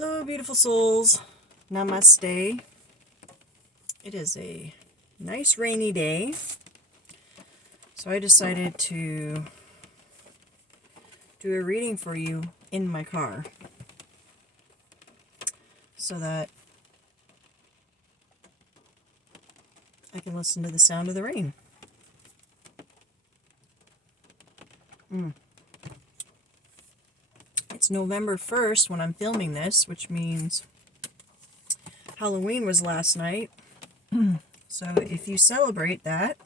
Hello, beautiful souls. Namaste. It is a nice rainy day, so I decided to do a reading for you in my car so that I can listen to the sound of the rain. It's November 1st when I'm filming this, which means Halloween was last night. So if you celebrate that,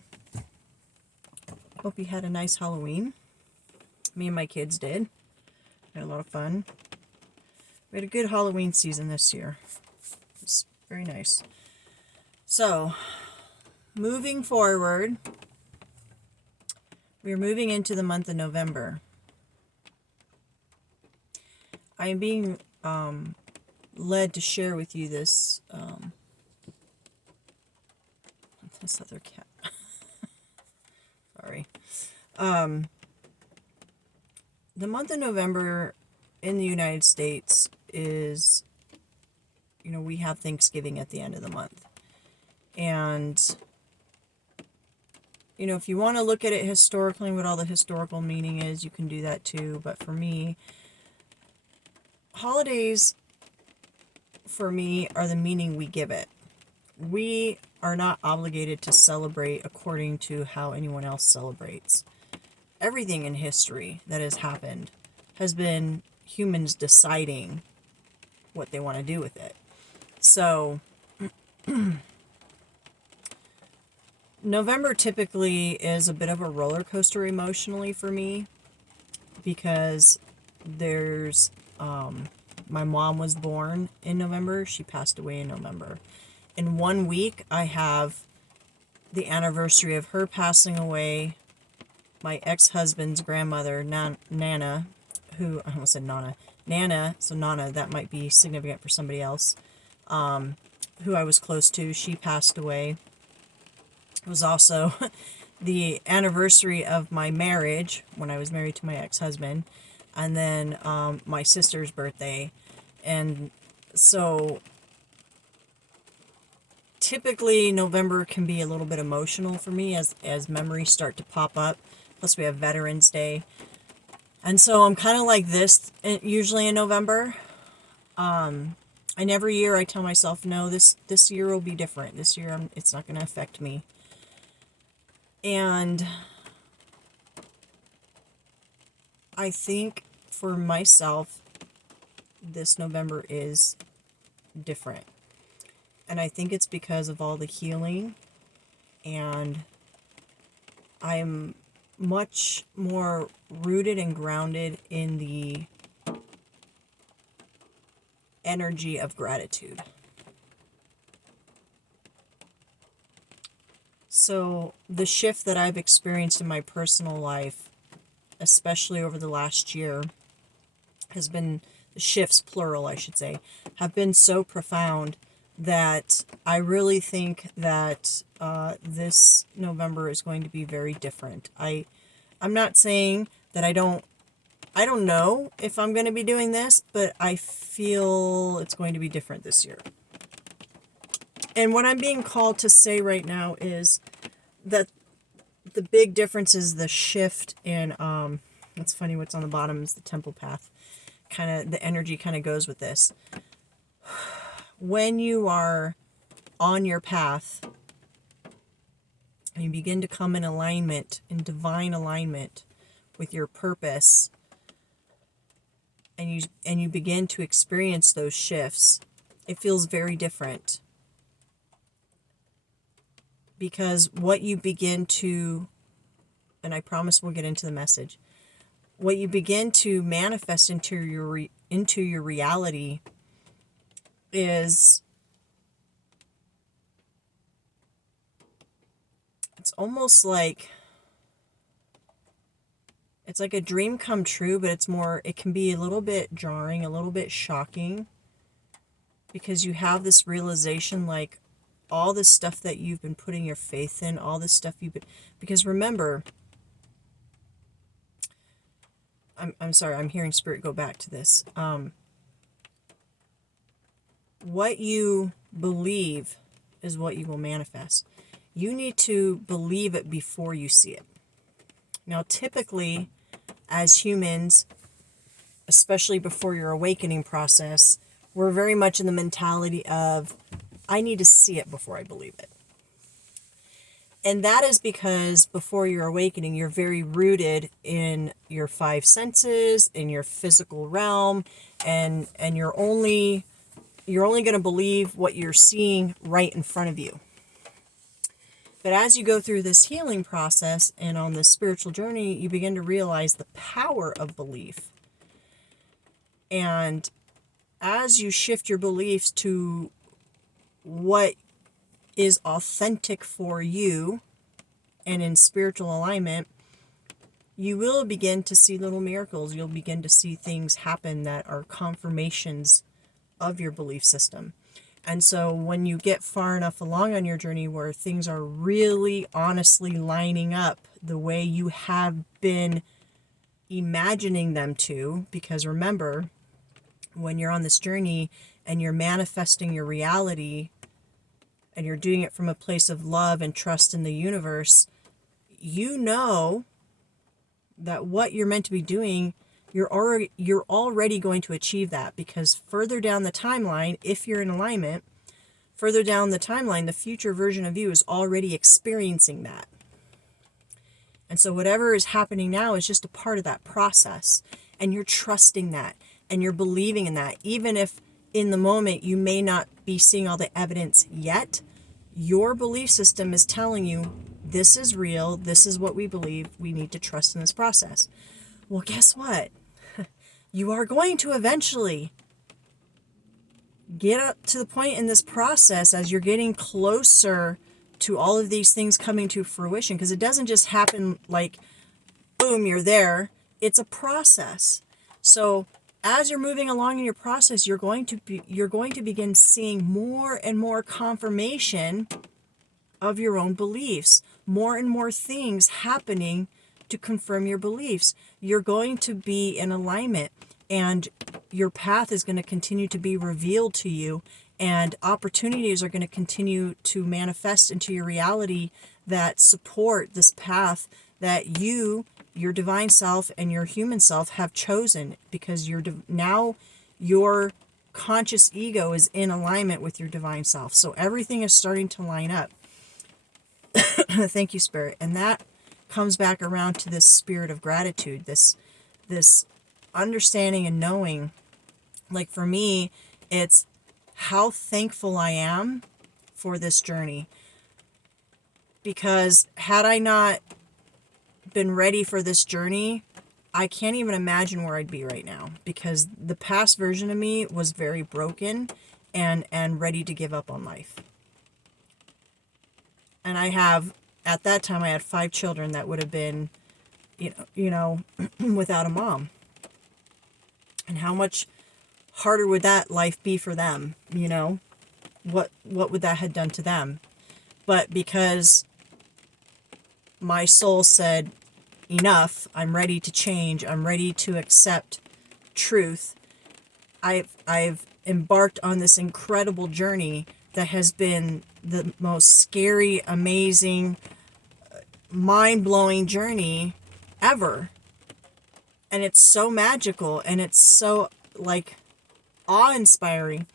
hope you had a nice Halloween. Me and my kids did. Had a lot of fun. We had a good Halloween season this year. It's very nice. So, moving forward, we are moving into the month of November. I am being led to share with you this other cat. Sorry. The month of November in the United States is, we have Thanksgiving at the end of the month. And, if you want to look at it historically and what all the historical meaning is, you can do that too. But for me, holidays, for me, are the meaning we give it. We are not obligated to celebrate according to how anyone else celebrates. Everything in history that has happened has been humans deciding what they want to do with it. So, November typically is a bit of a roller coaster emotionally for me because there's, my mom was born in November. She passed away in November. In 1 week, I have the anniversary of her passing away, my ex-husband's grandmother, Nana, who, I almost said Nana, Nana, so Nana, that might be significant for somebody else, who I was close to. She passed away. It was also the anniversary of my marriage, when I was married to my ex-husband, and then my sister's birthday. And so typically November can be a little bit emotional for me as memories start to pop up. Plus we have Veterans Day. And so I'm kind of like this usually in November. And every year I tell myself, no, this year will be different. This year it's not going to affect me. And I think for myself, this November is different. And I think it's because of all the healing, and I'm much more rooted and grounded in the energy of gratitude. So the shift that I've experienced in my personal life, especially over the last year, has been, the shifts, plural I should say, have been so profound that I really think that this November is going to be very different. I'm not saying that I don't know if I'm going to be doing this, but I feel it's going to be different this year. And what I'm being called to say right now is that the big difference is the shift in, it's funny, what's on the bottom is the temple path. Kind of, the energy kind of goes with this. When you are on your path and you begin to come in alignment, in divine alignment with your purpose, and you begin to experience those shifts, it feels very different. Because what you begin to, and I promise we'll get into the message, what you begin to manifest into your reality is, it's almost like, it's like a dream come true, but it can be a little bit jarring, a little bit shocking, because you have this realization, like, all the stuff that you've been putting your faith in, all this stuff because remember, I'm sorry, I'm hearing spirit go back to this. what you believe is what you will manifest. You need to believe it before you see it. Now, typically, as humans, especially before your awakening process, we're very much in the mentality of, I need to see it before I believe it. And that is because before your awakening, you're very rooted in your five senses, in your physical realm, and you're only going to believe what you're seeing right in front of you. But as you go through this healing process and on this spiritual journey, you begin to realize the power of belief. And as you shift your beliefs to what is authentic for you and in spiritual alignment, you will begin to see little miracles. You'll begin to see things happen that are confirmations of your belief system. And so when you get far enough along on your journey where things are really honestly lining up the way you have been imagining them to, because remember, when you're on this journey and you're manifesting your reality and you're doing it from a place of love and trust in the universe, you know that what you're meant to be doing, you're already going to achieve that, because further down the timeline, if you're in alignment, further down the timeline, the future version of you is already experiencing that. And so whatever is happening now is just a part of that process, and you're trusting that and you're believing in that. Even if in the moment you may not be seeing all the evidence yet, your belief system is telling you this is real, this is what we believe, we need to trust in this process. Well, guess what? You are going to eventually get up to the point in this process as you're getting closer to all of these things coming to fruition, because it doesn't just happen like, boom, you're there. It's a process. So as you're moving along in your process, you're going to begin seeing more and more confirmation of your own beliefs, more and more things happening to confirm your beliefs. You're going to be in alignment, and your path is going to continue to be revealed to you, and opportunities are going to continue to manifest into your reality that support this path that you, your divine self, and your human self have chosen, because now your conscious ego is in alignment with your divine self. So everything is starting to line up. Thank you, Spirit. And that comes back around to this spirit of gratitude, this understanding and knowing. Like for me, it's how thankful I am for this journey. Because had I not been ready for this journey, I can't even imagine where I'd be right now, because the past version of me was very broken and ready to give up on life. And at that time I had 5 children that would have been, you know, without a mom. And how much harder would that life be for them? You know, what would that have done to them? But because my soul said, enough, I'm ready to change, I'm ready to accept truth, I've embarked on this incredible journey that has been the most scary, amazing, mind-blowing journey ever. And it's so magical, and it's so like awe-inspiring.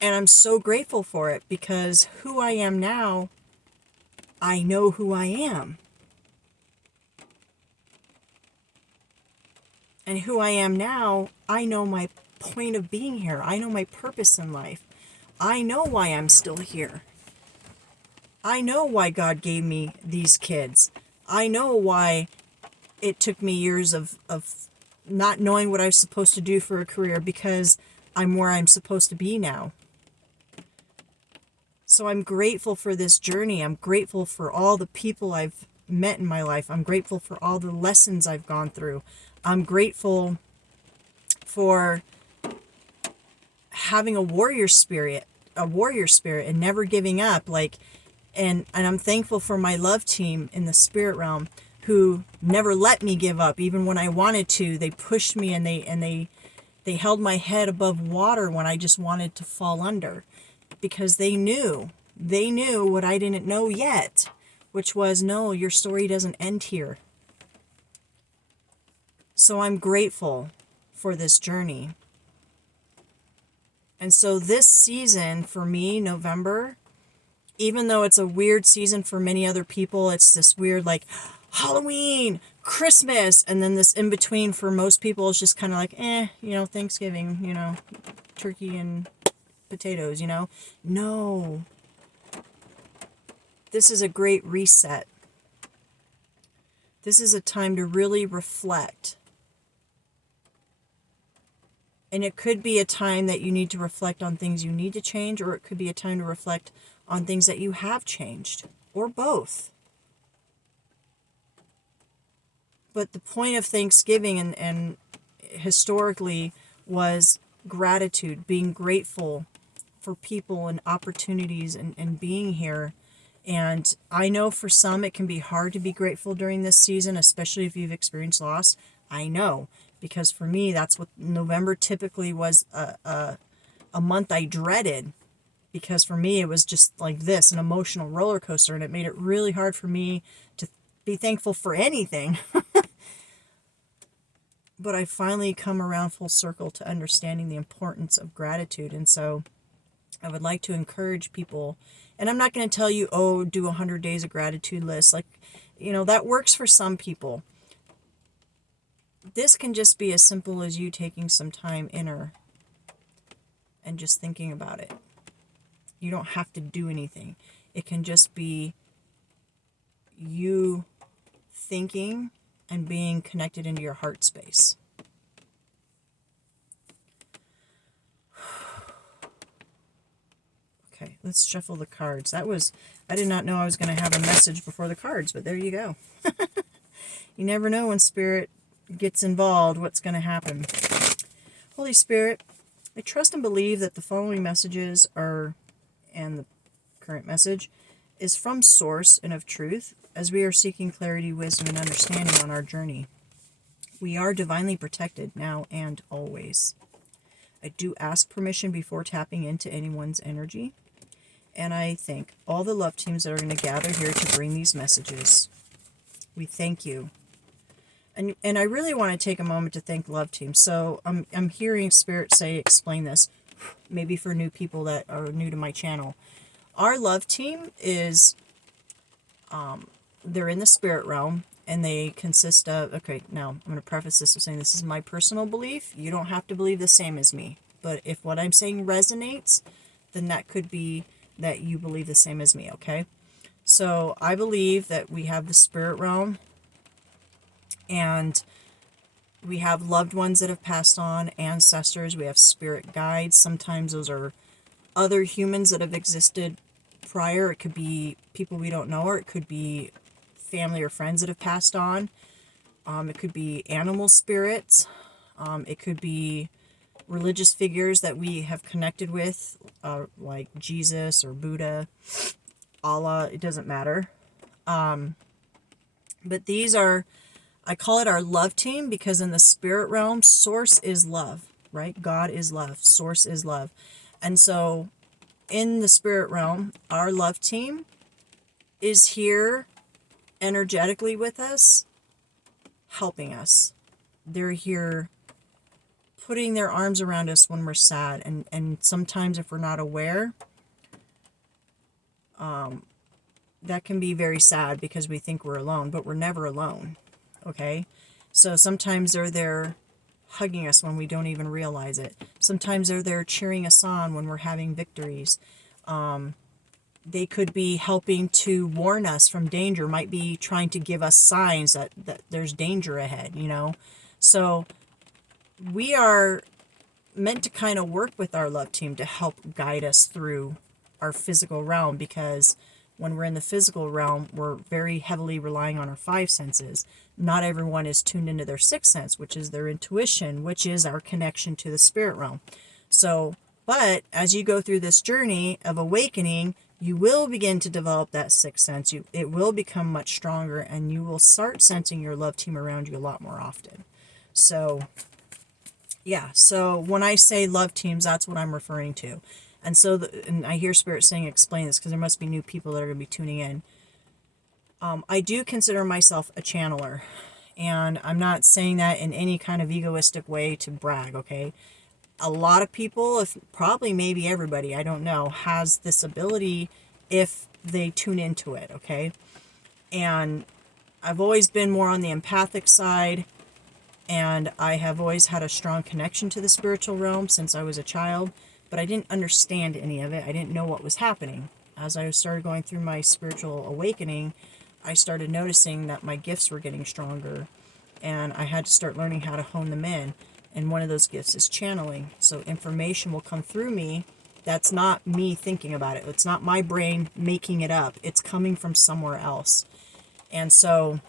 And I'm so grateful for it, because who I am now, I know who I am. And who I am now, I know my point of being here. I know my purpose in life. I know why I'm still here. I know why God gave me these kids. I know why it took me years of not knowing what I was supposed to do for a career, because I'm where I'm supposed to be now. So I'm grateful for this journey. I'm grateful for all the people I've met in my life. I'm grateful for all the lessons I've gone through. I'm grateful for having a warrior spirit and never giving up. And I'm thankful for my love team in the spirit realm, who never let me give up, even when I wanted to. They pushed me, and they They held my head above water when I just wanted to fall under, because they knew what I didn't know yet, which was, no, your story doesn't end here. So I'm grateful for this journey. And so this season for me, November, even though it's a weird season for many other people, it's this weird like Halloween, Christmas, and then this in between for most people is just kind of like, Thanksgiving, turkey and potatoes, No. This is a great reset. This is a time to really reflect. And it could be a time that you need to reflect on things you need to change, or it could be a time to reflect on things that you have changed, or both. But the point of Thanksgiving and historically was gratitude, being grateful for people and opportunities and being here. And I know for some it can be hard to be grateful during this season, especially if you've experienced loss. I know, because for me, that's what November typically was, a month I dreaded, because for me it was just like this, an emotional roller coaster, and it made it really hard for me to be thankful for anything. But I finally come around full circle to understanding the importance of gratitude. And so I would like to encourage people, and I'm not going to tell you, do 100 days of gratitude list. Like, that works for some people. This can just be as simple as you taking some time inner and just thinking about it. You don't have to do anything. It can just be you thinking and being connected into your heart space. Okay, let's shuffle the cards. I did not know I was going to have a message before the cards, but there you go. You never know when Spirit gets involved, what's going to happen. Holy Spirit, I trust and believe that the following messages and the current message is from Source and of truth, as we are seeking clarity, wisdom, and understanding on our journey. We are divinely protected now and always. I do ask permission before tapping into anyone's energy. And I thank all the love teams that are going to gather here to bring these messages. We thank you. And I really want to take a moment to thank love teams. So I'm hearing Spirit explain this, maybe for new people that are new to my channel. Our love team is, they're in the spirit realm, and they consist of, okay, now I'm going to preface this with saying this is my personal belief. You don't have to believe the same as me. But if what I'm saying resonates, then that could be that you believe the same as me, okay? So I believe that we have the spirit realm, and we have loved ones that have passed on, ancestors, we have spirit guides. Sometimes those are other humans that have existed prior. It could be people we don't know, or it could be family or friends that have passed on. It could be animal spirits. It could be religious figures that we have connected with, like Jesus or Buddha, Allah, it doesn't matter. But these are, I call it our love team, because in the spirit realm, Source is love, right? God is love. Source is love. And so in the spirit realm, our love team is here energetically with us, helping us. They're here putting their arms around us when we're sad. And sometimes if we're not aware, that can be very sad because we think we're alone, but we're never alone. Okay? So sometimes they're there hugging us when we don't even realize it. Sometimes they're there cheering us on when we're having victories. They could be helping to warn us from danger, might be trying to give us signs that there's danger ahead, So we are meant to kind of work with our love team to help guide us through our physical realm, because when we're in the physical realm, we're very heavily relying on our five senses. Not everyone is tuned into their sixth sense, which is their intuition, which is our connection to the spirit realm. So, but as you go through this journey of awakening, you will begin to develop that sixth sense. It will become much stronger, and you will start sensing your love team around you a lot more often. So Yeah, so when I say love teams, that's what I'm referring to. And so, and I hear Spirit saying explain this because there must be new people that are going to be tuning in. I do consider myself a channeler. And I'm not saying that in any kind of egoistic way to brag, okay? A lot of people, if probably maybe everybody, I don't know, has this ability if they tune into it, okay? And I've always been more on the empathic side, and I have always had a strong connection to the spiritual realm since I was a child, but I didn't understand any of it. I didn't know what was happening. As I started going through my spiritual awakening, I started noticing that my gifts were getting stronger, and I had to start learning how to hone them in. And one of those gifts is channeling. So information will come through me that's not me thinking about it. It's not my brain making it up. It's coming from somewhere else. And so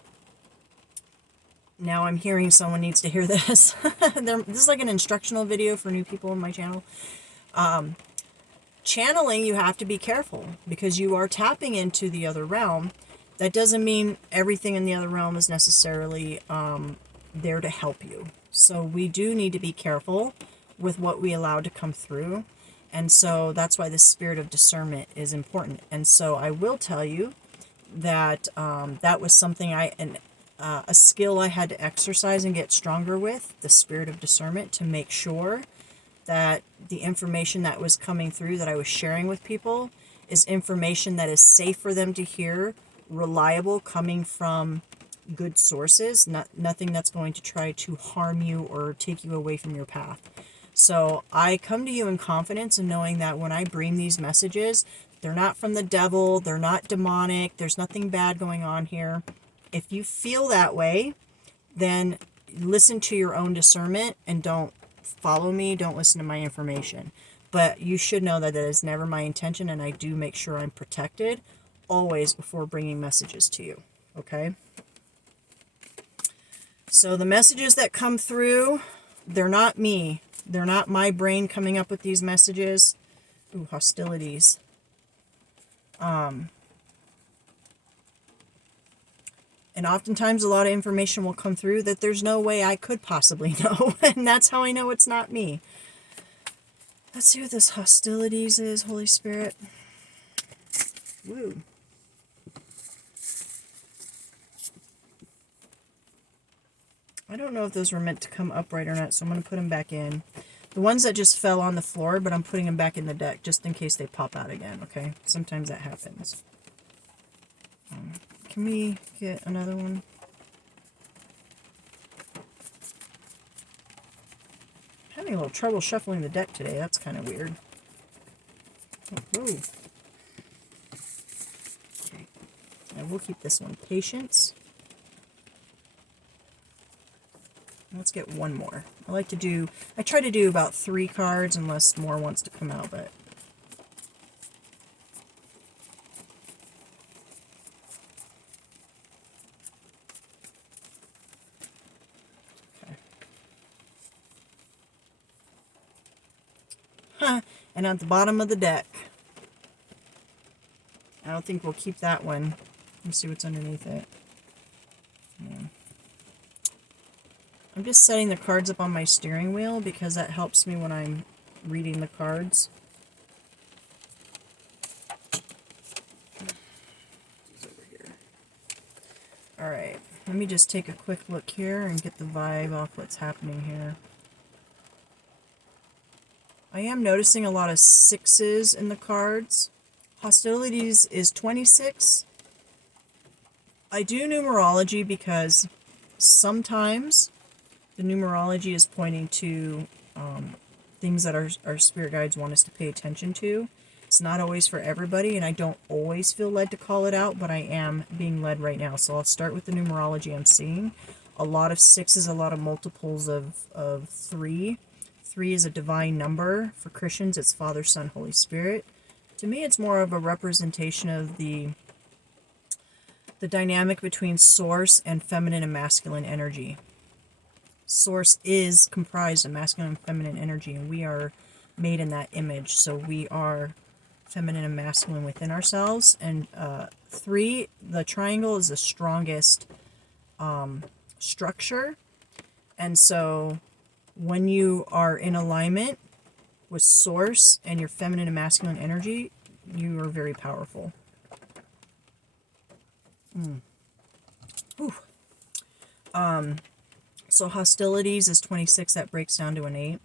now I'm hearing someone needs to hear this. This is like an instructional video for new people on my channel. Channeling, you have to be careful because you are tapping into the other realm. That doesn't mean everything in the other realm is necessarily there to help you. So we do need to be careful with what we allow to come through. And so that's why the spirit of discernment is important. And so I will tell you that that was something a skill I had to exercise and get stronger with, the spirit of discernment, to make sure that the information that was coming through that I was sharing with people is information that is safe for them to hear, reliable, coming from good sources, nothing that's going to try to harm you or take you away from your path. So I come to you in confidence and knowing that when I bring these messages, they're not from the devil, they're not demonic, there's nothing bad going on here. If you feel that way, then listen to your own discernment and don't follow me, don't listen to my information. But you should know that that is never my intention, and I do make sure I'm protected always before bringing messages to you, okay? So the messages that come through, they're not me. They're not my brain coming up with these messages. Ooh, hostilities. And oftentimes a lot of information will come through that there's no way I could possibly know. And that's how I know it's not me. Let's see what this hostilities is, Holy Spirit. Woo. I don't know if those were meant to come upright or not, so I'm going to put them back in. The ones that just fell on the floor, but I'm putting them back in the deck just in case they pop out again, okay? Sometimes that happens. Can we get another one? I'm having a little trouble shuffling the deck today. That's kind of weird. Oh, whoa. Okay. I will keep this one. Patience. Let's get one more. I try to do about 3 cards unless more wants to come out, but... Okay. Huh. And at the bottom of the deck. I don't think we'll keep that one. Let's see what's underneath it. Yeah. I'm just setting the cards up on my steering wheel because that helps me when I'm reading the cards. Alright, let me just take a quick look here and get the vibe off what's happening here. I am noticing a lot of 6s in the cards. Hostilities is 26. I do numerology because sometimes the numerology is pointing to things that our spirit guides want us to pay attention to. It's not always for everybody, and I don't always feel led to call it out, but I am being led right now. So I'll start with the numerology I'm seeing. A lot of 6s, a lot of multiples of 3. 3 is a divine number. For Christians, it's Father, Son, Holy Spirit. To me, it's more of a representation of the dynamic between source and feminine and masculine energy. Source is comprised of masculine and feminine energy, and we are made in that image. So we are feminine and masculine within ourselves. And 3, the triangle, is the strongest structure. And so When you are in alignment with source and your feminine and masculine energy, you are very powerful. Whew. So hostilities is 26. That breaks down to an 8.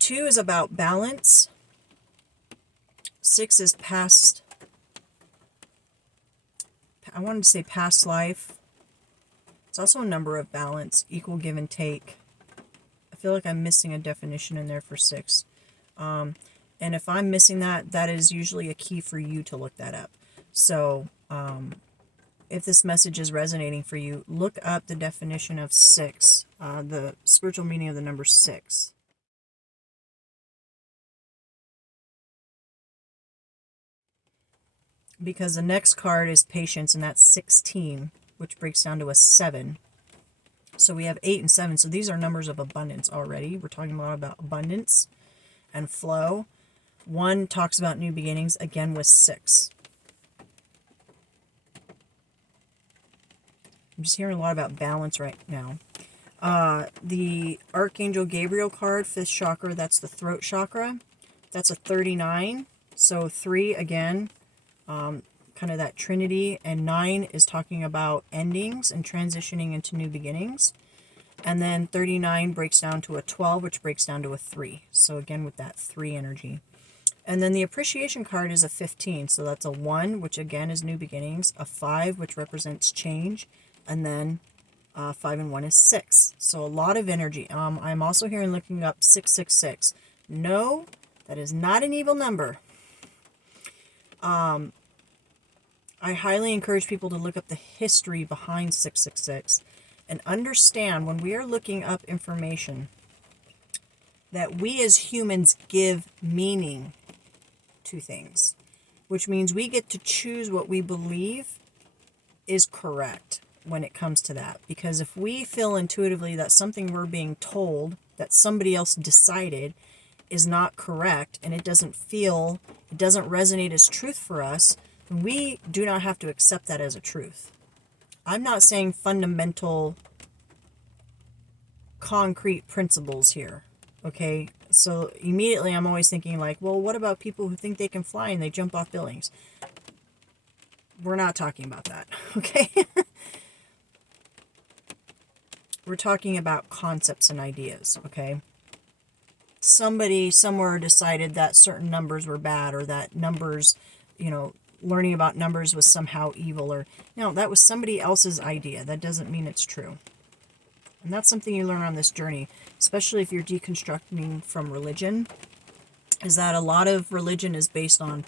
2 is about balance. 6 is past. I wanted to say past life. It's also a number of balance, equal give and take. I feel like I'm missing a definition in there for 6. And if I'm missing that, that is usually a key for you to look that up. So if this message is resonating for you, look up the definition of 6, the spiritual meaning of the number 6. Because the next card is patience, and that's 16, which breaks down to a 7. So we have 8 and 7. So these are numbers of abundance already. We're talking a lot about abundance and flow. 1 talks about new beginnings, again with 6. I'm just hearing a lot about balance right now. The Archangel Gabriel card, 5th chakra, that's the throat chakra. That's a 39. So 3, again, kind of that trinity. And 9 is talking about endings and transitioning into new beginnings. And then 39 breaks down to a 12, which breaks down to a 3. So again, with that 3 energy. And then the appreciation card is a 15. So that's a 1, which again is new beginnings. A 5, which represents change. And then 5 and 1 is 6. So a lot of energy. I'm also hearing looking up 666. No, that is not an evil number. I highly encourage people to look up the history behind 666 and understand when we are looking up information that we as humans give meaning to things, which means we get to choose what we believe is correct when it comes to that. Because if we feel intuitively that something we're being told that somebody else decided is not correct, and it doesn't resonate as truth for us, then we do not have to accept that as a truth. I'm not saying fundamental concrete principles here, okay? So immediately I'm always thinking like, well, what about people who think they can fly and they jump off buildings? We're not talking about that, okay? We're talking about concepts and ideas, okay? Somebody somewhere decided that certain numbers were bad, or that numbers, learning about numbers was somehow evil, or, that was somebody else's idea. That doesn't mean it's true. And that's something you learn on this journey, especially if you're deconstructing from religion, is that a lot of religion is based on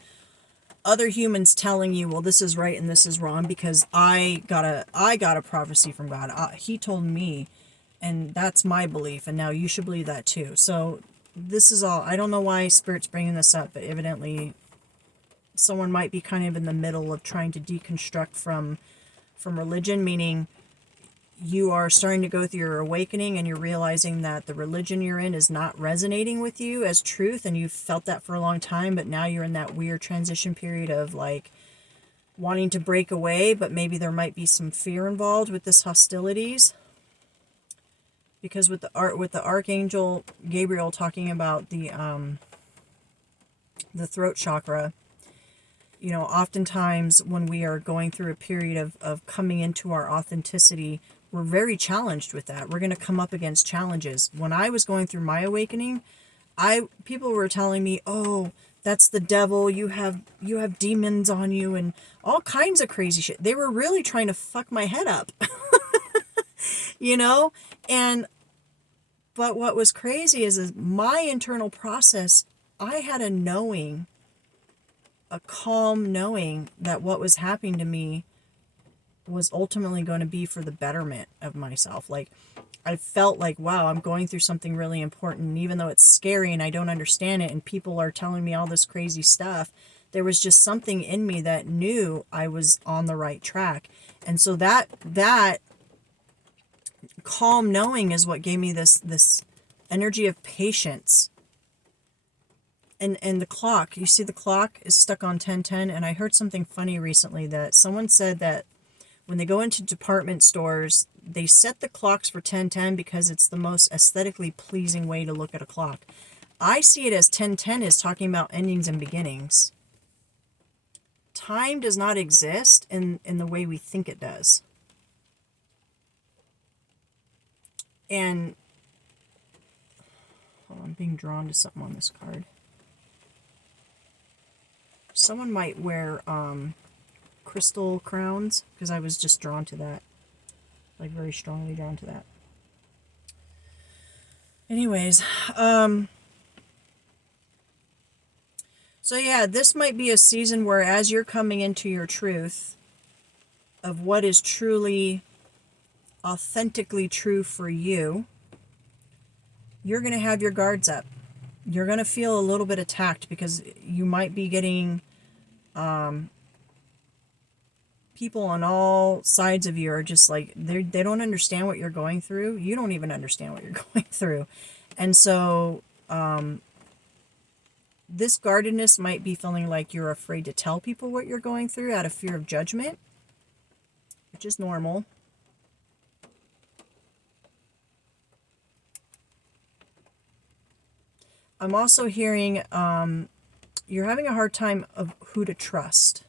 other humans telling you, well, this is right and this is wrong because I got a prophecy from God. He told me, and that's my belief, and now you should believe that too. So this is all, I don't know why Spirit's bringing this up, but evidently someone might be kind of in the middle of trying to deconstruct from religion, meaning you are starting to go through your awakening and you're realizing that the religion you're in is not resonating with you as truth, and you've felt that for a long time, but now you're in that weird transition period of like wanting to break away, but maybe there might be some fear involved with this hostilities. Because with the Archangel Gabriel talking about the throat chakra, oftentimes when we are going through a period of coming into our authenticity, we're very challenged with that. We're going to come up against challenges. When I was going through my awakening, people were telling me, "Oh, that's the devil. You have demons on you," and all kinds of crazy shit. They were really trying to fuck my head up. But what was crazy is my internal process, I had a calm knowing that what was happening to me was ultimately going to be for the betterment of myself. Like, I felt like, wow, I'm going through something really important. And even though it's scary and I don't understand it and people are telling me all this crazy stuff, there was just something in me that knew I was on the right track. And so that calm knowing is what gave me this energy of patience. And the clock, the clock is stuck on 10:10, and I heard something funny recently that someone said that when they go into department stores, they set the clocks for 10:10 because it's the most aesthetically pleasing way to look at a clock. I see it as 10:10 is talking about endings and beginnings. Time does not exist in the way we think it does. And I'm being drawn to something on this card. Someone might wear crystal crowns, because I was just drawn to that. Like, very strongly drawn to that. Anyways, so yeah, this might be a season where as you're coming into your truth of what is truly, authentically true for you, you're going to have your guards up. You're going to feel a little bit attacked because you might be getting people on all sides of you are just like, they don't understand what you're going through. You don't even understand what you're going through. And so this guardedness might be feeling like you're afraid to tell people what you're going through out of fear of judgment, which is normal. I'm also hearing you're having a hard time of who to trust.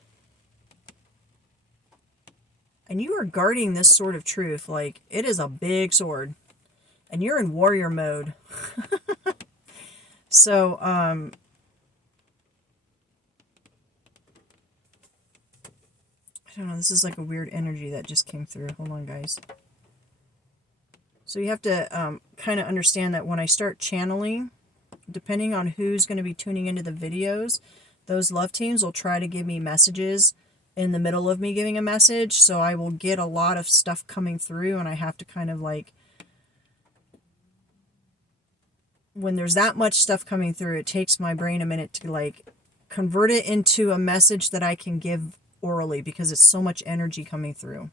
And you are guarding this sword of truth like it is a big sword. And you're in warrior mode. So, I don't know, this is like a weird energy that just came through. Hold on, guys. So you have to kind of understand that when I start channeling, depending on who's going to be tuning into the videos, those love teams will try to give me messages in the middle of me giving a message. So I will get a lot of stuff coming through, and I have to kind of like, when there's that much stuff coming through, it takes my brain a minute to like convert it into a message that I can give orally because it's so much energy coming through.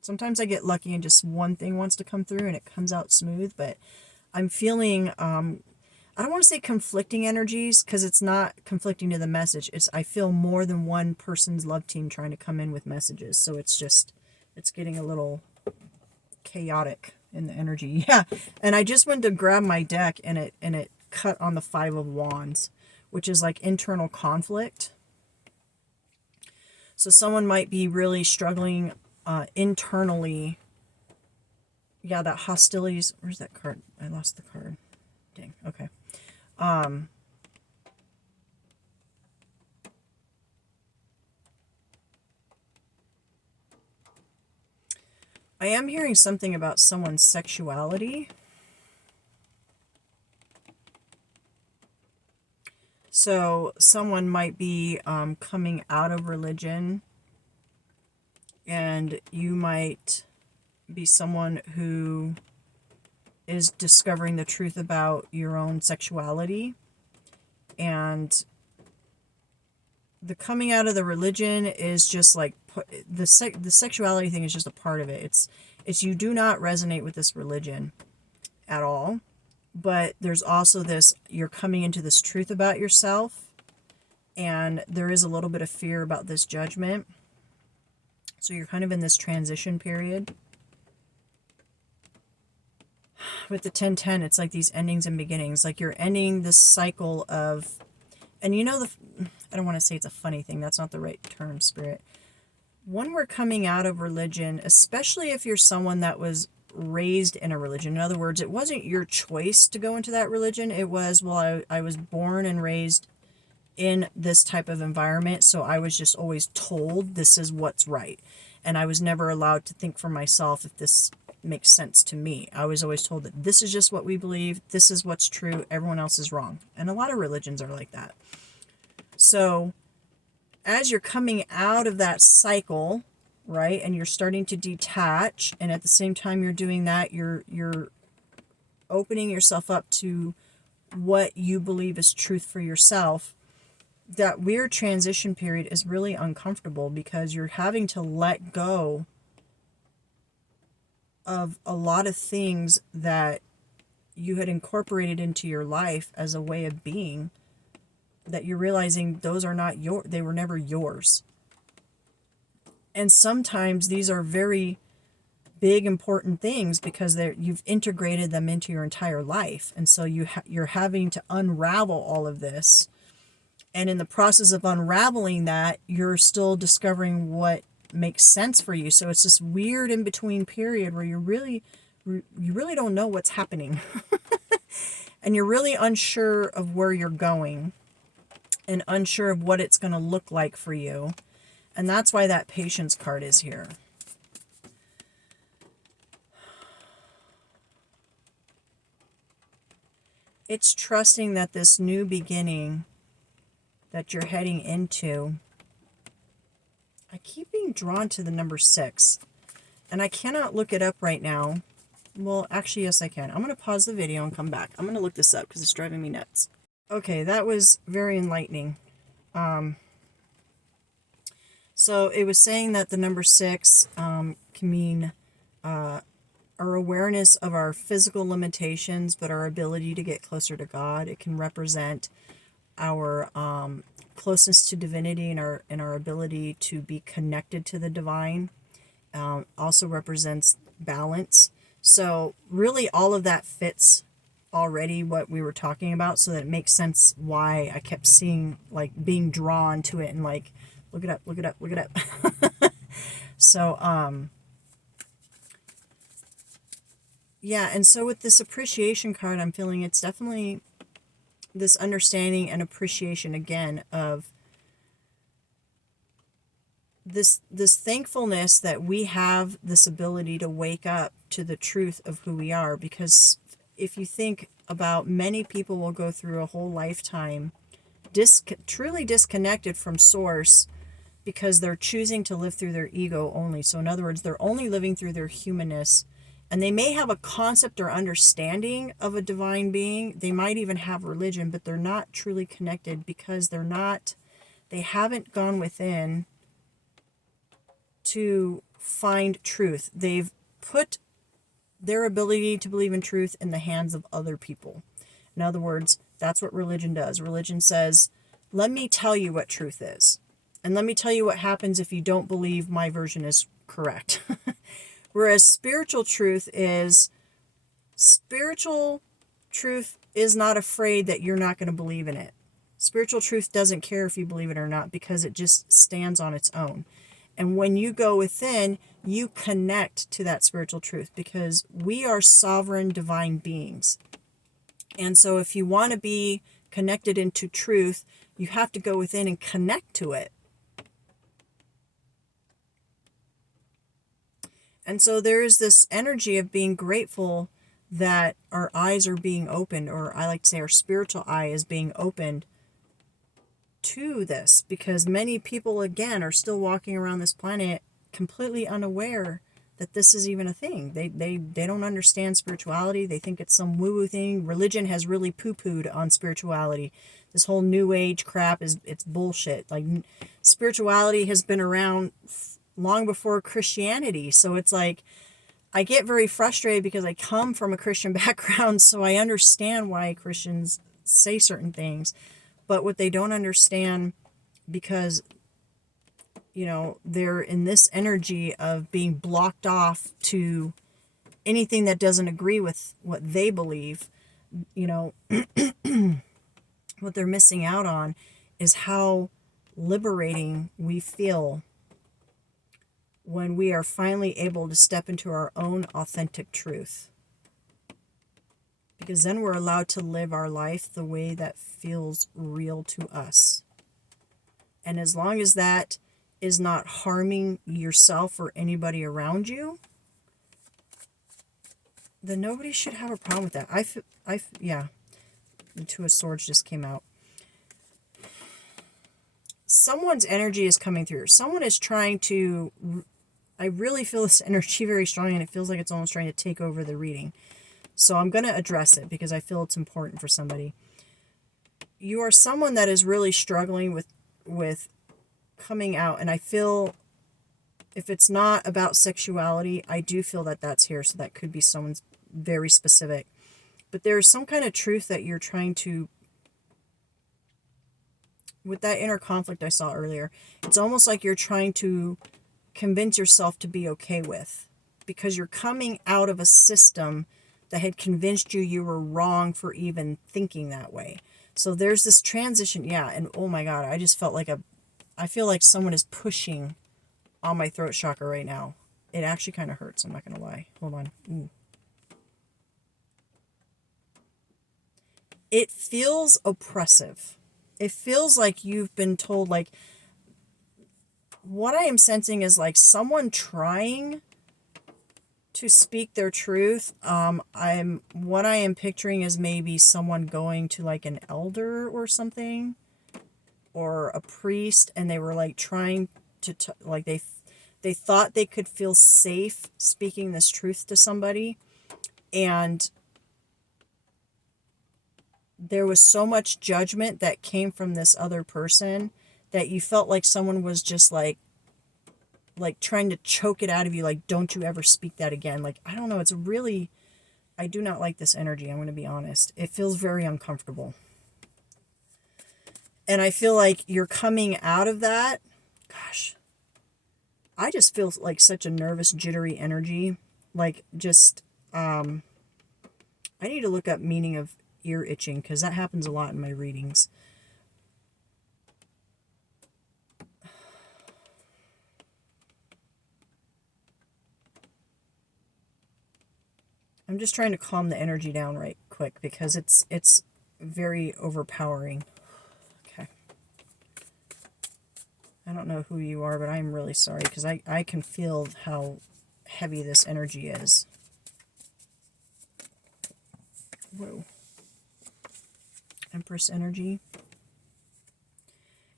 Sometimes I get lucky and just one thing wants to come through and it comes out smooth, but I'm feeling, I don't want to say conflicting energies because it's not conflicting to the message. I feel more than one person's love team trying to come in with messages. So it's getting a little chaotic in the energy. Yeah. And I just went to grab my deck and it cut on the 5 of Wands, which is like internal conflict. So someone might be really struggling internally. Yeah, that hostilities. Where's that card? I lost the card. Dang. Okay. I am hearing something about someone's sexuality. So someone might be coming out of religion, and you might be someone who is discovering the truth about your own sexuality. And the coming out of the religion is just like the sexuality thing is just a part of it. It's you do not resonate with this religion at all. But there's also this, you're coming into this truth about yourself, and there is a little bit of fear about this judgment. So you're kind of in this transition period. With the 10-10, it's like these endings and beginnings. Like you're ending this cycle of, and you know, I don't want to say it's a funny thing. That's not the right term, Spirit. When we're coming out of religion, especially if you're someone that was raised in a religion. In other words, it wasn't your choice to go into that religion. It was, well, I was born and raised in this type of environment, so I was just always told this is what's right. And I was never allowed to think for myself if this makes sense to me. I was always told that this is just what we believe, this is what's true, everyone else is wrong. And a lot of religions are like that. So as you're coming out of that cycle, right, and you're starting to detach, and at the same time you're doing that, you're opening yourself up to what you believe is truth for yourself. That weird transition period is really uncomfortable because you're having to let go of a lot of things that you had incorporated into your life as a way of being, that you're realizing those are not they were never yours. And sometimes these are very big, important things because you've integrated them into your entire life. And so you're having to unravel all of this. And in the process of unraveling that, you're still discovering what makes sense for you. So it's this weird in between period where you really don't know what's happening. And you're really unsure of where you're going and unsure of what it's going to look like for you. And that's why that patience card is here. It's trusting that this new beginning that you're heading into, I keep being drawn to the number 6, and I cannot look it up right now. Well, actually, yes, I can. I'm going to pause the video and come back. I'm going to look this up because it's driving me nuts. Okay, that was very enlightening. So it was saying that the number 6 can mean our awareness of our physical limitations, but our ability to get closer to God. It can represent our closeness to divinity and our ability to be connected to the divine. Also represents balance. So really all of that fits already what we were talking about, so that it makes sense why I kept seeing, like, being drawn to it and like, look it up, look it up, look it up. So yeah, and so with this appreciation card, I'm feeling it's definitely this understanding and appreciation again of this thankfulness that we have this ability to wake up to the truth of who we are. Because if you think about, many people will go through a whole lifetime truly disconnected from source because they're choosing to live through their ego only. So in other words, they're only living through their humanness. And they may have a concept or understanding of a divine being. They might even have religion, but they're not truly connected because they haven't gone within to find truth. They've put their ability to believe in truth in the hands of other people. In other words, that's what religion does. Religion says, let me tell you what truth is. And let me tell you what happens if you don't believe my version is correct. Whereas spiritual truth is not afraid that you're not going to believe in it. Spiritual truth doesn't care if you believe it or not, because it just stands on its own. And when you go within, you connect to that spiritual truth, because we are sovereign divine beings. And so if you want to be connected into truth, you have to go within and connect to it. And so there is this energy of being grateful that our eyes are being opened, or I like to say our spiritual eye is being opened to this, because many people, again, are still walking around this planet completely unaware that this is even a thing. They don't understand spirituality. They think it's some woo-woo thing. Religion has really poo-pooed on spirituality. This whole new age crap it's bullshit. Like, spirituality has been around long before Christianity. So it's like, I get very frustrated because I come from a Christian background, so I understand why Christians say certain things. But what they don't understand, because, they're in this energy of being blocked off to anything that doesn't agree with what they believe, what they're missing out on is how liberating we feel when we are finally able to step into our own authentic truth. Because then we're allowed to live our life the way that feels real to us. And as long as that is not harming yourself or anybody around you, then nobody should have a problem with that. Yeah, the Two of Swords just came out. Someone's energy is coming through. Someone is trying to, I really feel this energy very strong, and it feels like it's almost trying to take over the reading. So I'm going to address it because I feel it's important for somebody. You are someone that is really struggling with coming out, and I feel if it's not about sexuality, I do feel that that's here, so that could be someone's very specific. But there's some kind of truth that you're trying to, with that inner conflict I saw earlier, it's almost like you're trying to convince yourself to be okay with, because you're coming out of a system that had convinced you were wrong for even thinking that way. So there's this transition. Yeah. And oh my God, I just felt like I feel like someone is pushing on my throat chakra right now. It actually kind of hurts. I'm not going to lie. Hold on. Ooh. It feels oppressive. It feels like you've been told, like, what I am sensing is like someone trying to speak their truth. What I am picturing is maybe someone going to like an elder or something, or a priest, and they were like trying to like they thought they could feel safe speaking this truth to somebody, and there was so much judgment that came from this other person that you felt like someone was just like trying to choke it out of you, like, don't you ever speak that again. Like, I don't know, it's really, I do not like this energy, I'm going to be honest. It feels very uncomfortable. And I feel like you're coming out of that. Gosh, I just feel like such a nervous, jittery energy. Like, just, I need to look up meaning of ear itching, because that happens a lot in my readings. I'm just trying to calm the energy down right quick, because it's very overpowering. Okay. I don't know who you are, but I'm really sorry, because I can feel how heavy this energy is. Whoa. Empress energy.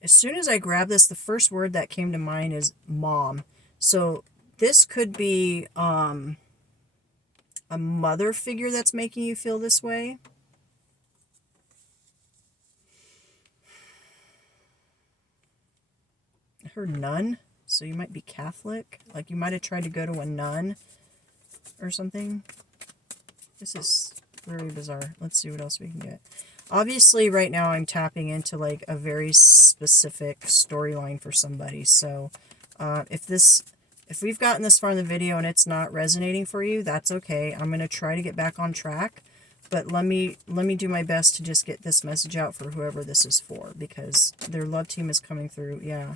As soon as I grab this, the first word that came to mind is mom. So this could be a mother figure that's making you feel this way. I heard nun, so you might be Catholic. Like, you might have tried to go to a nun or something. This is very bizarre. Let's see what else we can get. Obviously, right now I'm tapping into like a very specific storyline for somebody. So if we've gotten this far in the video and it's not resonating for you, that's okay. I'm going to try to get back on track. But let me do my best to just get this message out for whoever this is for, because their love team is coming through. Yeah.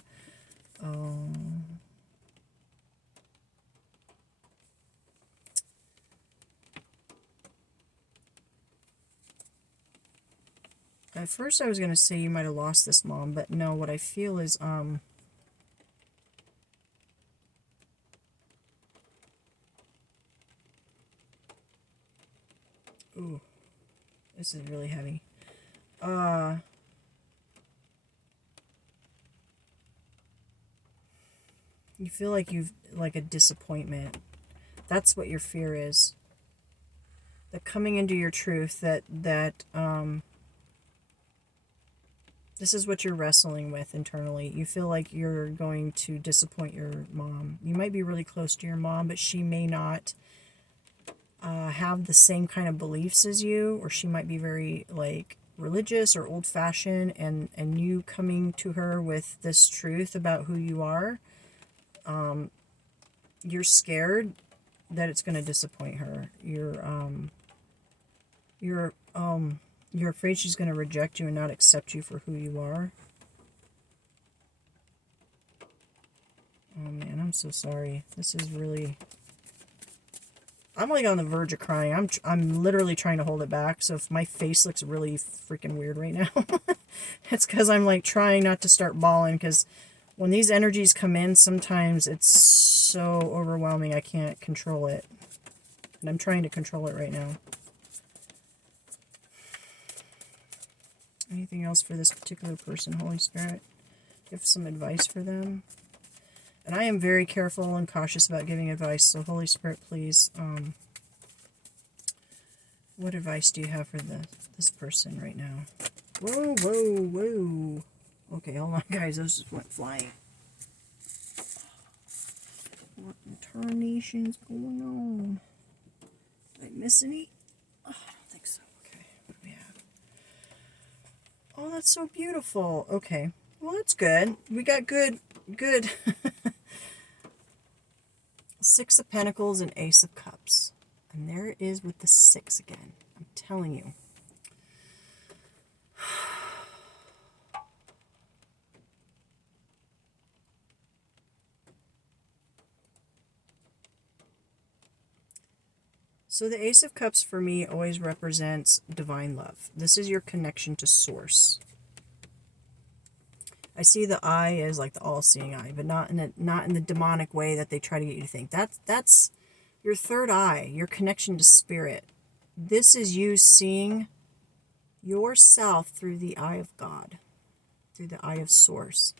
At first I was going to say you might have lost this mom, but no, what I feel is, ooh, this is really heavy. You feel like you've, like a disappointment. That's what your fear is. The coming into your truth, that this is what you're wrestling with internally. You feel like you're going to disappoint your mom. You might be really close to your mom, but she may not have the same kind of beliefs as you, or she might be very like religious or old-fashioned, and you coming to her with this truth about who you are, you're scared that it's going to disappoint her. You're afraid she's going to reject you and not accept you for who you are. Oh man, I'm so sorry. This is really, I'm like on the verge of crying. I'm literally trying to hold it back. So if my face looks really freaking weird right now, it's because I'm like trying not to start bawling, because when these energies come in, sometimes it's so overwhelming I can't control it. And I'm trying to control it right now. Anything else for this particular person, Holy Spirit? Give some advice for them. And I am very careful and cautious about giving advice, so Holy Spirit, please, what advice do you have for this person right now? Whoa, whoa, whoa. Okay, hold on, guys. Those just went flying. What in tarnation's going on? Did I miss any? Oh, I don't think so. Okay, what do we have? Oh, that's so beautiful. Okay, well, that's good. We got good Six of Pentacles and Ace of Cups. And there it is with the 6 again. I'm telling you. So the Ace of Cups for me always represents divine love. This is your connection to source. I see the eye as like the all-seeing eye, but not in the demonic way that they try to get you to think. That's your third eye, your connection to spirit. This is you seeing yourself through the eye of God, through the eye of source.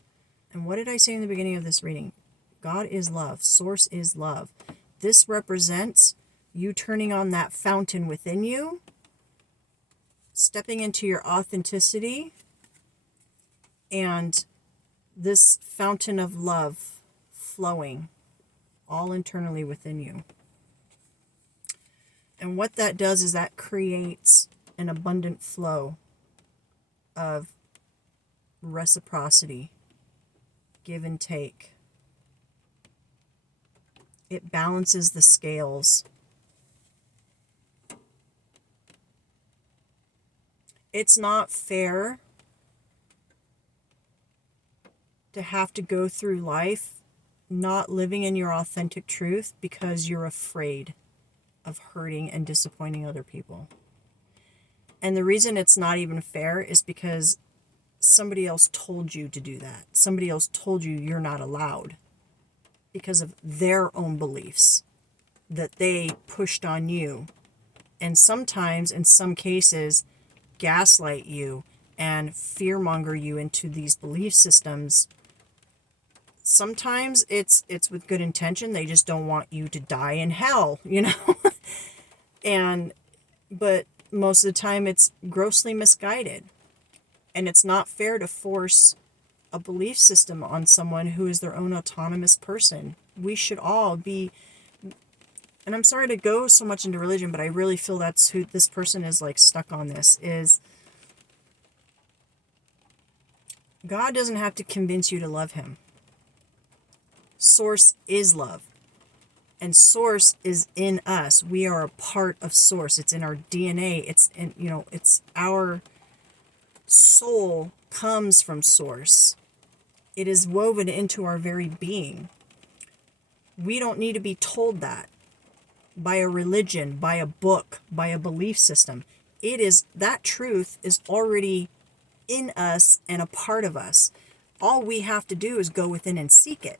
And what did I say in the beginning of this reading? God is love. Source is love. This represents you turning on that fountain within you, stepping into your authenticity, and this fountain of love flowing all internally within you. And what that does is that creates an abundant flow of reciprocity, give and take. It balances the scales. It's not fair to have to go through life not living in your authentic truth because you're afraid of hurting and disappointing other people. And the reason it's not even fair is because somebody else told you to do that. Somebody else told you you're not allowed because of their own beliefs that they pushed on you. And sometimes, in some cases, gaslight you and fearmonger you into these belief systems. Sometimes it's with good intention. They just don't want you to die in hell, you know? But most of the time it's grossly misguided. And it's not fair to force a belief system on someone who is their own autonomous person. We should all be, and I'm sorry to go so much into religion, but I really feel that's who this person is like stuck on this, is God doesn't have to convince you to love him. Source is love. And source is in us. We are a part of source. It's in our DNA. It's in, it's our soul comes from source. It is woven into our very being. We don't need to be told that by a religion, by a book, by a belief system. That truth is already in us and a part of us. All we have to do is go within and seek it.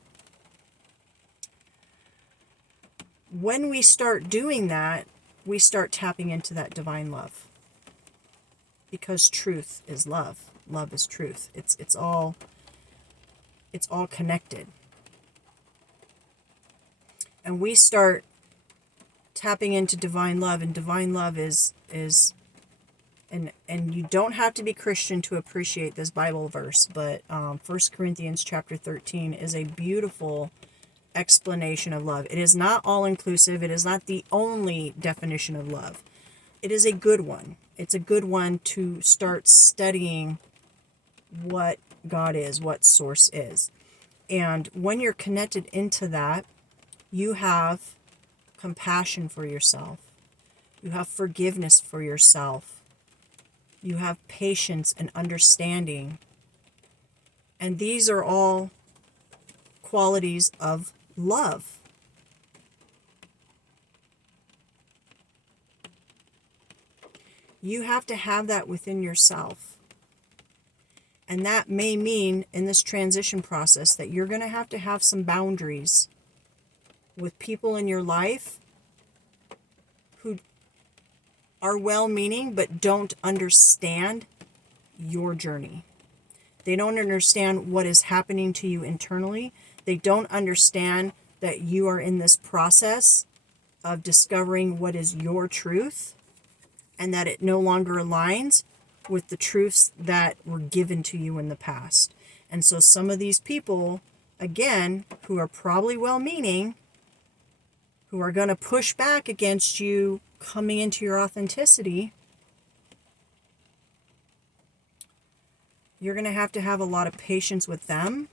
When we start doing that, we start tapping into that divine love. Because truth is love. Love is truth. It's all connected. And we start tapping into divine love, and divine love is and you don't have to be Christian to appreciate this Bible verse, but 1 Corinthians chapter 13 is a beautiful explanation of love. It is not all-inclusive. It is not the only definition of love. It is a good one. It's a good one to start studying what God is, what source is. And when you're connected into that, you have compassion for yourself. You have forgiveness for yourself. You have patience and understanding. And these are all qualities of love. You have to have that within yourself. And that may mean in this transition process that you're going to have some boundaries with people in your life who are well-meaning but don't understand your journey. They don't understand what is happening to you internally. They don't understand that you are in this process of discovering what is your truth and that it no longer aligns with the truths that were given to you in the past. And so some of these people, again, who are probably well-meaning, who are going to push back against you coming into your authenticity, you're going to have a lot of patience with them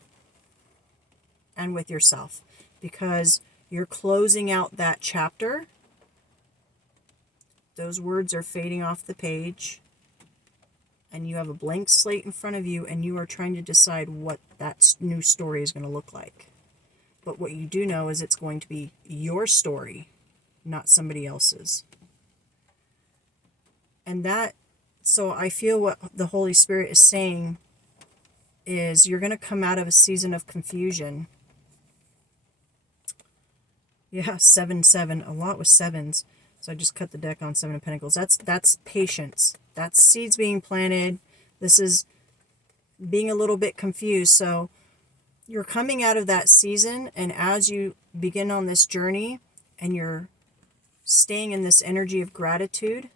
and with yourself, because You're closing out that chapter. Those words are fading off the page. And you have a blank slate in front of you, and you are trying to decide what that new story is going to look like. But what you do know is it's going to be your story, not somebody else's. And so I feel what the Holy Spirit is saying is you're going to come out of a season of confusion. Yeah, 7-7. A lot with sevens. So I just cut the deck on 7 of Pentacles. That's patience. That's seeds being planted. This is being a little bit confused. So you're coming out of that season, and as you begin on this journey and you're staying in this energy of gratitude,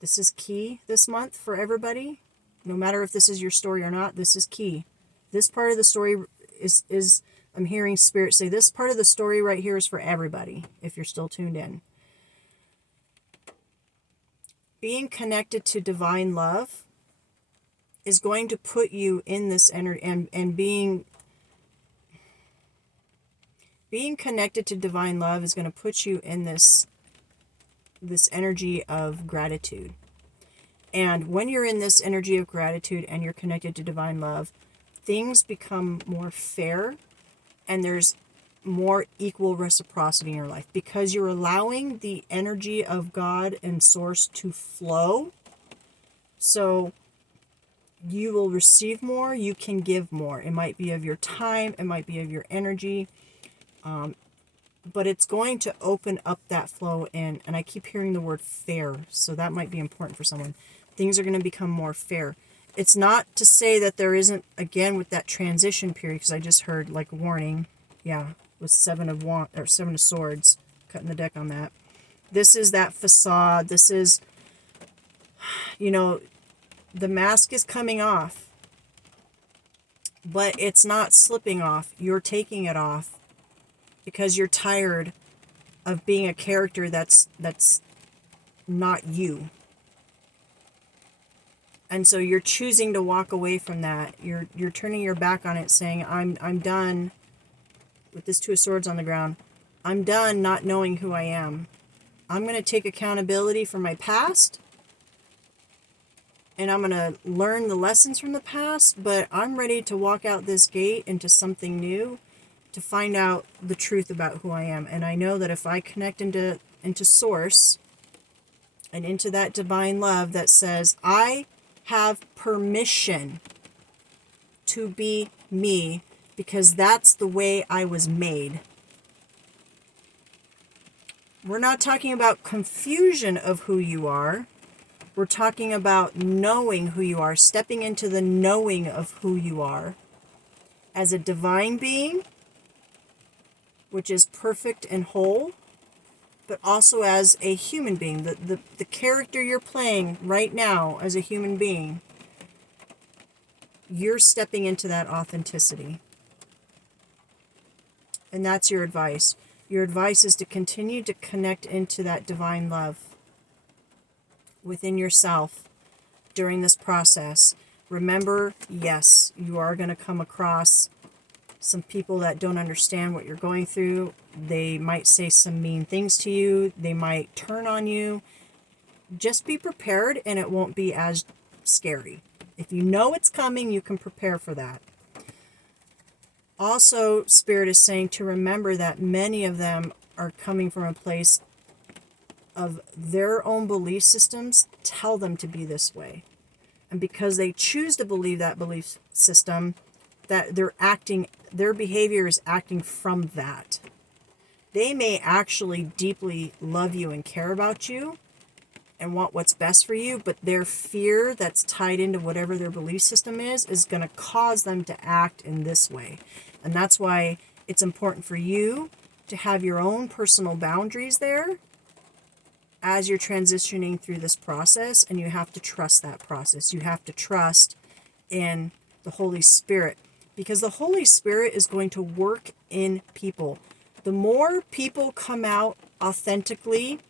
this is key this month for everybody. No matter if this is your story or not, this is key. This part of the story is I'm hearing Spirit say, this part of the story right here is for everybody, if you're still tuned in. Being connected to divine love is going to put you in this energy, and being connected to divine love is going to put you in this energy of gratitude. And when you're in this energy of gratitude and you're connected to divine love, things become more fair, and there's more equal reciprocity in your life because you're allowing the energy of God and Source to flow. So you will receive more, you can give more. It might be of your time, it might be of your energy, but it's going to open up that flow in. And I keep hearing the word fair, so that might be important for someone. Things are going to become more fair. It's not to say that there isn't, again, with that transition period, because I just heard like a warning. Yeah, with 7 of Swords, cutting the deck on that. This is that facade. This is, the mask is coming off, but it's not slipping off. You're taking it off because you're tired of being a character that's not you. And so you're choosing to walk away from that. You're turning your back on it, saying, I'm done with this 2 of Swords on the ground. I'm done not knowing who I am. I'm going to take accountability for my past, and I'm going to learn the lessons from the past, but I'm ready to walk out this gate into something new, to find out the truth about who I am. And I know that if I connect into Source and into that divine love that says, I have permission to be me, because that's the way I was made. We're not talking about confusion of who you are. We're talking about knowing who you are, stepping into the knowing of who you are as a divine being, which is perfect and whole, but also as a human being. The character you're playing right now as a human being, you're stepping into that authenticity. And that's your advice. Your advice is to continue to connect into that divine love within yourself during this process. Remember, yes, you are going to come across some people that don't understand what you're going through. They might say some mean things to you. They might turn on you. Just be prepared, and it won't be as scary. If you know it's coming, you can prepare for that. Also, Spirit is saying to remember that many of them are coming from a place of their own belief systems tell them to be this way. And because they choose to believe that belief system, that their behavior is acting from that. They may actually deeply love you and care about you and want what's best for you, but their fear that's tied into whatever their belief system is going to cause them to act in this way. And that's why it's important for you to have your own personal boundaries there as you're transitioning through this process, and you have to trust that process. You have to trust in the Holy Spirit, because the Holy Spirit is going to work in people. The more people come out authentically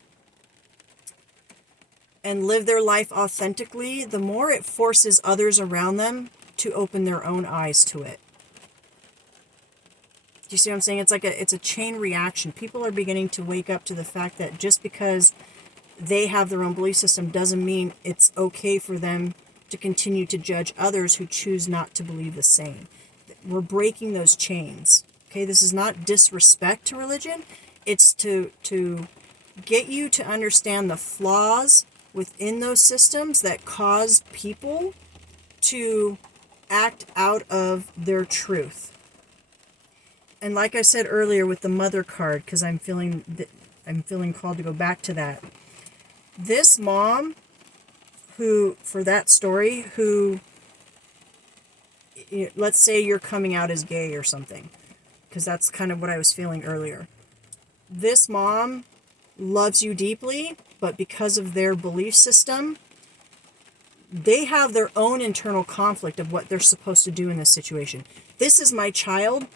and live their life authentically, the more it forces others around them to open their own eyes to it. Do you see what I'm saying? It's a chain reaction. People are beginning to wake up to the fact that just because they have their own belief system doesn't mean it's okay for them to continue to judge others who choose not to believe the same. We're breaking those chains. Okay, this is not disrespect to religion. It's to get you to understand the flaws within those systems that cause people to act out of their truth. And like I said earlier with the mother card, because I'm feeling called to go back to that. This mom who, for that story, who, let's say you're coming out as gay or something, because that's kind of what I was feeling earlier. This mom loves you deeply, but because of their belief system, they have their own internal conflict of what they're supposed to do in this situation. This is my child.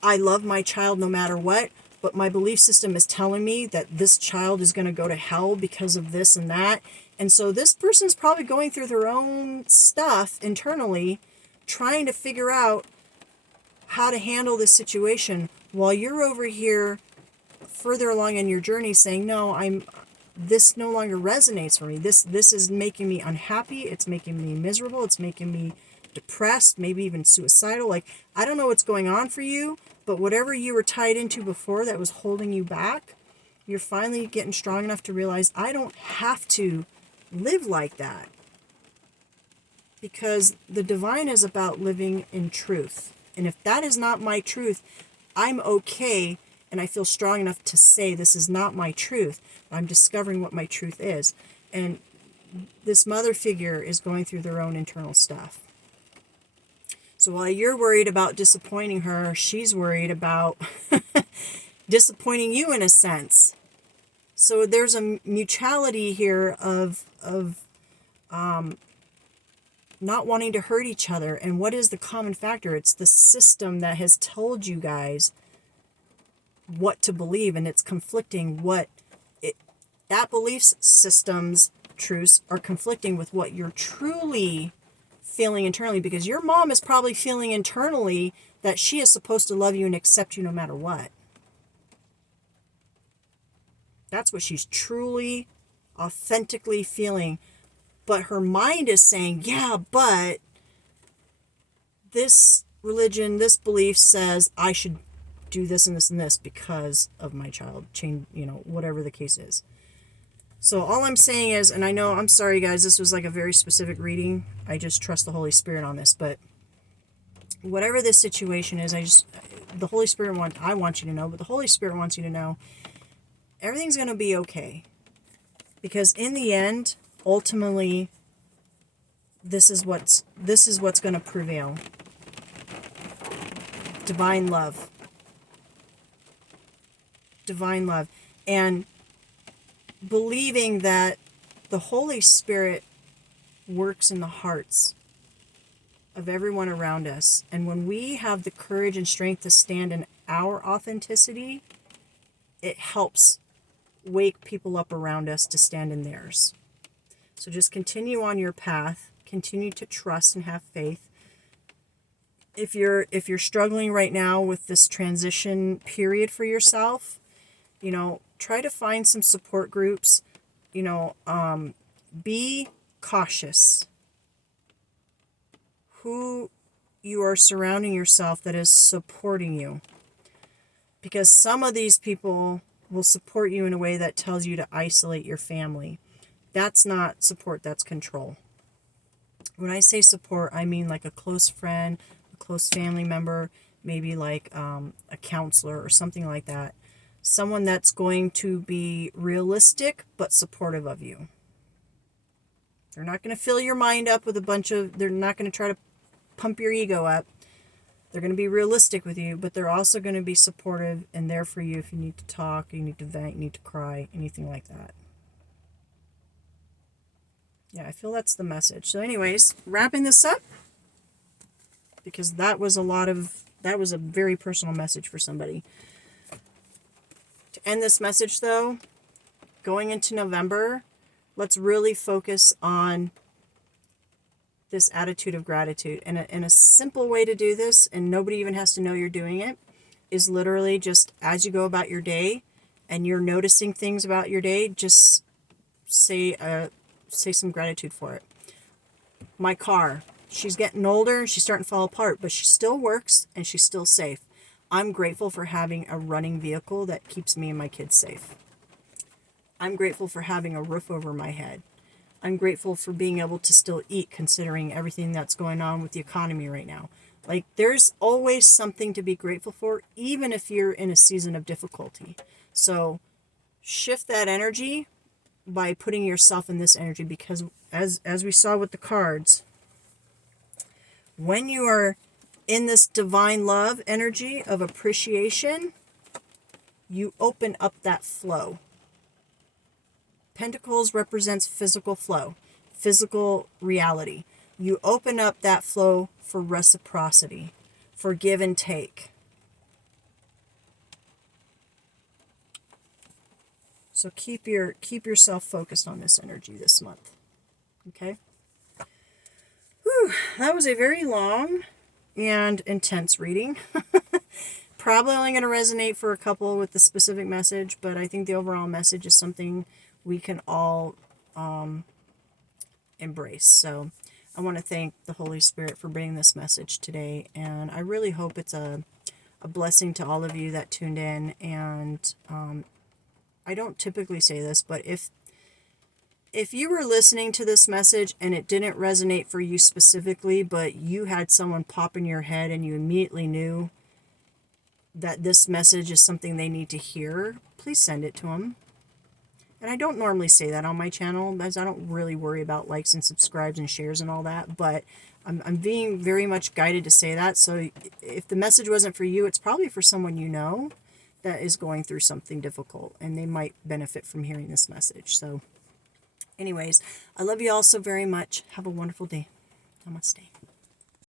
I love my child no matter what, but my belief system is telling me that this child is going to go to hell because of this and that. And so this person's probably going through their own stuff internally, trying to figure out how to handle this situation while you're over here further along in your journey saying, no, this no longer resonates for me. This is making me unhappy. It's making me miserable. It's making me depressed, maybe even suicidal. Like, I don't know what's going on for you, but whatever you were tied into before that was holding you back, you're finally getting strong enough to realize I don't have to live like that. Because the divine is about living in truth. And if that is not my truth, I'm okay, and I feel strong enough to say this is not my truth. I'm discovering what my truth is. And this mother figure is going through their own internal stuff. So while you're worried about disappointing her, she's worried about disappointing you in a sense. So there's a mutuality here of not wanting to hurt each other. And what is the common factor? It's the system that has told you guys what to believe, and it's conflicting that belief system's truths are conflicting with what you're truly feeling internally, because your mom is probably feeling internally that she is supposed to love you and accept you no matter what. That's what she's truly, authentically feeling. But her mind is saying, yeah, but this religion, this belief says I should do this and this and this because of my child. Change, whatever the case is. So all I'm saying is, and I know, I'm sorry guys, this was like a very specific reading. I just trust the Holy Spirit on this, but whatever this situation is, the Holy Spirit I want you to know, but the Holy Spirit wants you to know everything's going to be okay. Because in the end, ultimately, this is what's going to prevail. Divine love. Divine love. And believing that the Holy Spirit works in the hearts of everyone around us. And when we have the courage and strength to stand in our authenticity, it helps wake people up around us to stand in theirs. So just continue on your path, continue to trust and have faith. If you're struggling right now with this transition period for yourself, try to find some support groups. Be cautious who you are surrounding yourself that is supporting you, because some of these people will support you in a way that tells you to isolate your family. That's not support, that's control. When I say support, I mean like a close friend, a close family member, maybe like a counselor or something like that. Someone that's going to be realistic but supportive of you. They're not going to fill your mind up with they're not going to try to pump your ego up. They're going to be realistic with you, but they're also going to be supportive and there for you if you need to talk, you need to vent, you need to cry, anything like that. Yeah, I feel that's the message. So anyways, wrapping this up, because that was a very personal message for somebody. To end this message though, going into November, let's really focus on this attitude of gratitude. And a simple way to do this, and nobody even has to know you're doing it, is literally just as you go about your day and you're noticing things about your day, just say some gratitude for it. My car, she's getting older, she's starting to fall apart, but she still works and she's still safe. I'm grateful for having a running vehicle that keeps me and my kids safe. I'm grateful for having a roof over my head. I'm grateful for being able to still eat, considering everything that's going on with the economy right now. Like, there's always something to be grateful for, even if you're in a season of difficulty. So shift that energy by putting yourself in this energy, because as we saw with the cards, when you are in this divine love energy of appreciation, you open up that flow. Pentacles represents physical flow, physical reality. You open up that flow for reciprocity, for give and take. So keep yourself focused on this energy this month. Okay? Whew, that was a very long and intense reading. Probably only going to resonate for a couple with the specific message, but I think the overall message is something we can all embrace. So I want to thank the Holy Spirit for bringing this message today, and I really hope it's a blessing to all of you that tuned in. And I don't typically say this, but if you were listening to this message and it didn't resonate for you specifically, but you had someone pop in your head and you immediately knew that this message is something they need to hear, please send it to them. And I don't normally say that on my channel, because I don't really worry about likes and subscribes and shares and all that, but I'm being very much guided to say that. So if the message wasn't for you, it's probably for someone you know that is going through something difficult, and they might benefit from hearing this message. So anyways, I love you all so very much. Have a wonderful day. Namaste.